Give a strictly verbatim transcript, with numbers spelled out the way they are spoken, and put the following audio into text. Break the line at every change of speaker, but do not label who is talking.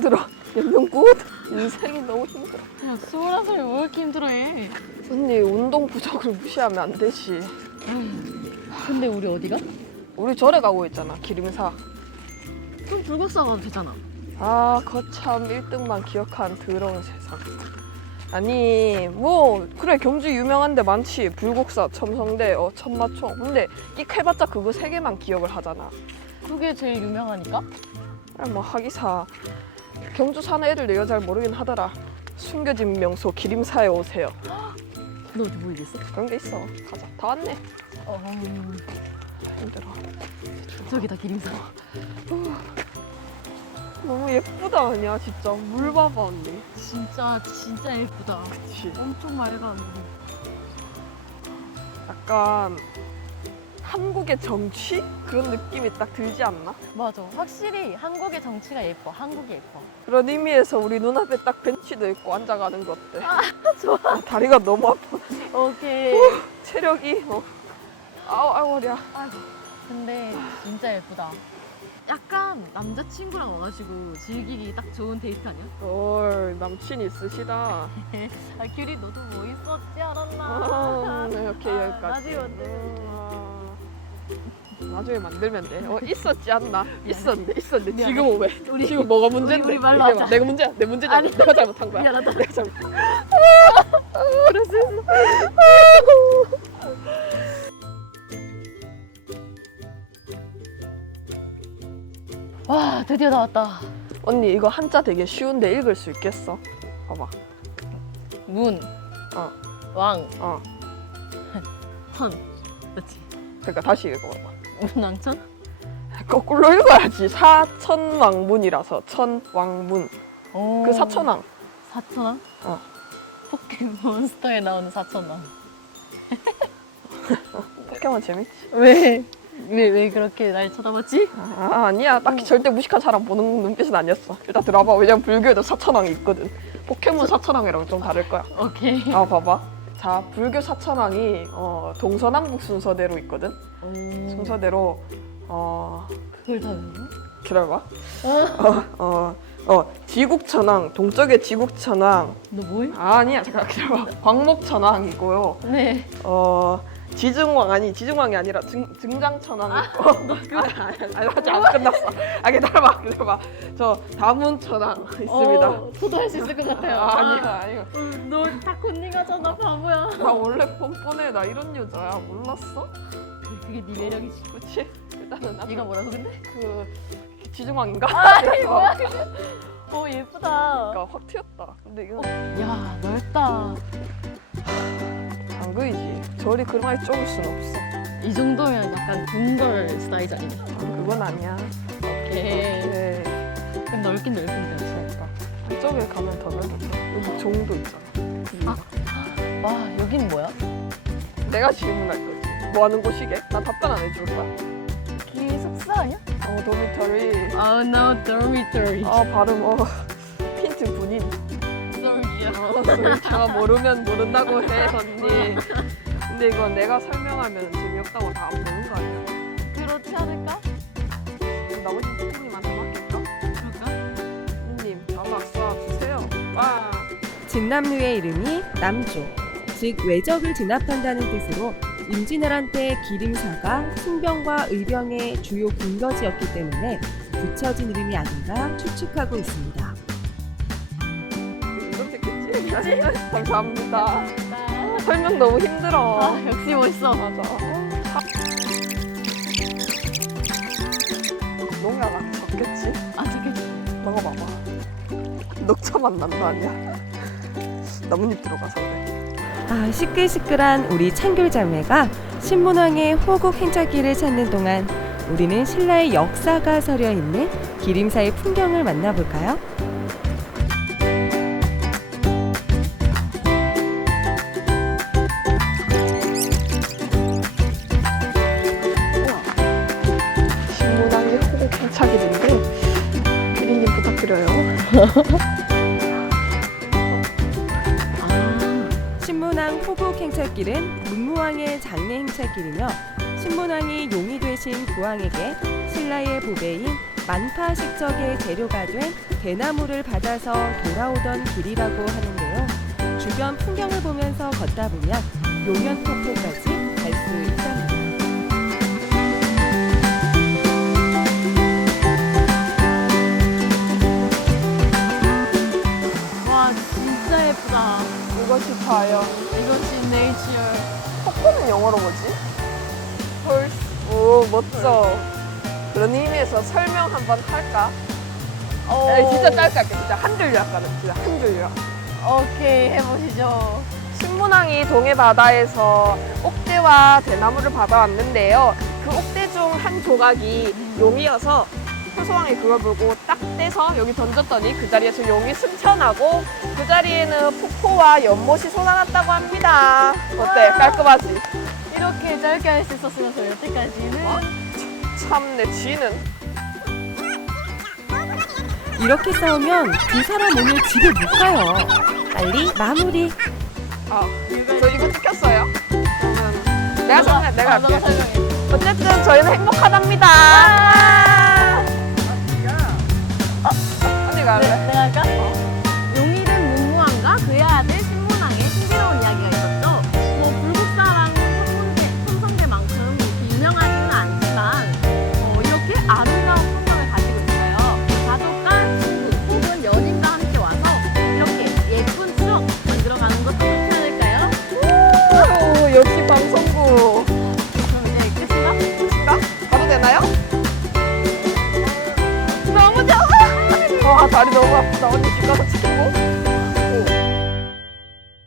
힘들어. 연명굿 인생이 너무 힘들어.
야, 스물한 살이 왜 이렇게 힘들어해?
언니 운동 부족을 무시하면 안 되지.
근데 우리 어디가?
우리 절에 가고 있잖아. 기림사.
그럼 불국사 가도 되잖아.
아 거참 일 등만 기억한 더러운 세상. 아니 뭐 그래 경주 유명한 데 많지. 불국사, 첨성대, 어, 천마총. 근데 끽 해봤자 그거 세 개만 기억을 하잖아.
그게 제일 유명하니까?
아, 뭐 하기사 경주 사는 애들 내가 잘 모르긴 하더라. 숨겨진 명소 기림사에 오세요.
너 어디 뭐 얘기했어?
그런 게 있어. 가자. 다 왔네.
어...
힘들어.
저기다 기림사.
너무 예쁘다 아니야 진짜. 물 봐봐 언니.
진짜 진짜 예쁘다.
그치.
엄청 맑아.
약간 한국의 정취? 그런 느낌이 딱 들지 않나?
맞아. 확실히 한국의 정치가 예뻐. 한국이 예뻐.
그런 의미에서 우리 눈앞에 딱 벤치도 있고 앉아가는 거 어때?
아, 좋아.
아, 다리가 너무 아파.
오케이.
체력이 어. 아우 아우 허리야.
아이고. 근데 진짜 예쁘다. 약간 남자친구랑 와가지고 즐기기 딱 좋은 데이트 아니야?
헐 남친 있으시다.
아, 규리 너도 뭐 있었지 않았나?
아, 네, 오케이
아,
여기까지.
나중에 만들면
음, 아, 나중에 만들면 돼. 어 있었지 않나? 있었는데 있었는데
미안해.
지금은 왜?
우리-
지금 뭐가 문제인데?
우리 말로
이게
하자.
막 내가 문제야? 내 문제냐?
아니.
내가 잘못한 거야?
미안하다.
내가 잘못. 그럴 수 있어.
와, 드디어 나왔다.
언니 이거 한자 되게 쉬운데 읽을 수 있겠어? 봐봐.
문,
어,
왕,
어.
천. 그렇지.
그러니까 다시 읽어봐봐.
문왕천?
거꾸로 읽어야지. 사천왕문이라서 천왕문.
오.
그 사천왕.
사천왕?
어.
포켓몬스터에 나오는 사천왕.
포켓몬 재밌지?
왜? 왜, 왜 그렇게 날 쳐다봤지?
아 아니야. 딱히 절대 무식한 사람 보는 눈빛은 아니었어. 일단 들어봐. 왜냐면 불교에도 사천왕이 있거든. 포켓몬 사천왕이랑 좀 다를 거야.
오케이.
아 봐봐. 자 불교 사천왕이 어, 동서남북 순서대로 있거든.
오.
순서대로 어
그걸 다 외워?
기다려봐. 어, 어, 어 지국천왕 동쪽의 지국천왕.
너 뭘?
아, 아니야 잠깐 기다려봐. 광목천왕이고요.
네.
어 지증왕 아니 지증왕이 아니라 증, 증장천왕 있고. 아, 아니 아니 아직 안 끝났어. 아 기다려봐 기다려봐. 저 다문천왕 있습니다.
어, 저도 할 수 있을 것 같아요.
아, 아니야 아니야.
너다 곤닝하잖아, 바보야.
나 원래 뻔뻔해. 나 이런 여자야. 몰랐어?
그게 네 매력이지.
그렇지? 일단은 나
네가 뭐라고 근데?
그 지증왕인가?
아, 이게 뭐야? 어, 예쁘다.
그러니까 확 튀었다. 근데 이건
야, 넓다.
안 그이지. 저리 그렇게 좁을 순 없어.
이 정도면 약간 궁궐 스타일이잖아.
그건 아니야.
오케이.
네.
그럼 넓긴 넓은데.
그러니까 한쪽에 가면 더 넓어. 여기 종도 있잖아.
아. 와, 여긴 뭐야?
내가 질문할 거지. 뭐 하는 곳이게? 난 답변 안 해줄 거야.
기숙사 아니야?
어, 도미터리.
Oh no, dormitory.
아, 발음, 어. 힌트 군인.
sorry야.
어, 제가 모르면 모른다고 해, 언니. 근데 이건 내가 설명하면 재미없다고 다 안 보는 거 아니야?
그렇지 않을까?
나머지 피디님한테 맡길까?
그럴까?
피디님, 다음 악사 주세요. 와.
진남류의 이름이 남조, 즉 외적을 진압한다는 뜻으로 임진왜란 때 기림사가 승병과 의병의 주요 근거지였기 때문에 붙여진 이름이 아닌가 추측하고 있습니다.
이건 됐겠지? 감사합니다. 설명 너무 힘들어.
아, 역시 멋있어.
맞아. 농야가 적겠지?
아, 저게
먹어봐봐. 녹차 맛 난다 아니야? 나뭇잎 들어가서 그래.
아, 시끌시끌한 우리 창귤 자매가 신문왕의 호국 행차길을 찾는 동안 우리는 신라의 역사가 서려 있는 기림사의 풍경을 만나볼까요?
신문왕의 호국 행차길인데 피디님 부탁드려요.
신문왕 호국 행차길은 문무왕의 장례 행차길이며 신문왕이 용이 되신 부왕에게 신라의 보배인 만파식적의 재료가 된 대나무를 받아서 돌아오던 길이라고 하는데요. 주변 풍경을 보면서 걷다 보면 용연폭포까지 갈 수 있답니다.
와 진짜 예쁘다.
이것이 자연.
이것이 네이처.
폭포는 영어로 뭐지? 헐. 오, 멋져. 그런 의미에서 설명 한번 할까?
오.
야, 진짜 짧게 할게. 진짜 한 줄요 할까는 진짜 한 줄요.
오케이 해보시죠.
신문항이 동해 바다에서 옥대와 대나무를 받아왔는데요. 그 옥대 중 한 조각이 용이어서 효소왕이 그걸 보고 딱 떼서 여기 던졌더니 그 자리에서 용이 승천하고 그 자리에는 폭포와 연못이 솟아났다고 합니다. 어때? 깔끔하지?
이렇게 짧게 할 수 있었으면서 여태까지는
참내 쥐는
이렇게 싸우면 두 사람 오늘 집에 못 가요. 빨리 마무리.
아, 저 이거 찍혔어요. 그러면 내가 설명, 내가
아, 너가
할게.
설명해.
어쨌든 저희는 행복하답니다. 어? 언니가 할래?
내가 할까? 용이 된 문무왕과 그의 아들 신문왕의 신비로운 이야기가 있었죠. 뭐 불국사랑 첨성대, 첨성대만큼 그렇게 유명하지는 않지만 어, 이렇게 아름다운 풍경을 가지고 있어요. 가족과 친구 혹은 연인과 함께 와서 이렇게 예쁜 추억 만들어가는 것도 좋지 않을까요?
오, 역시 방송국.
그럼 이제 끝인가?
끝인가? 가도 되나요?
너무 좋아!
와, 다리 너무 아프다. 언니 집 가서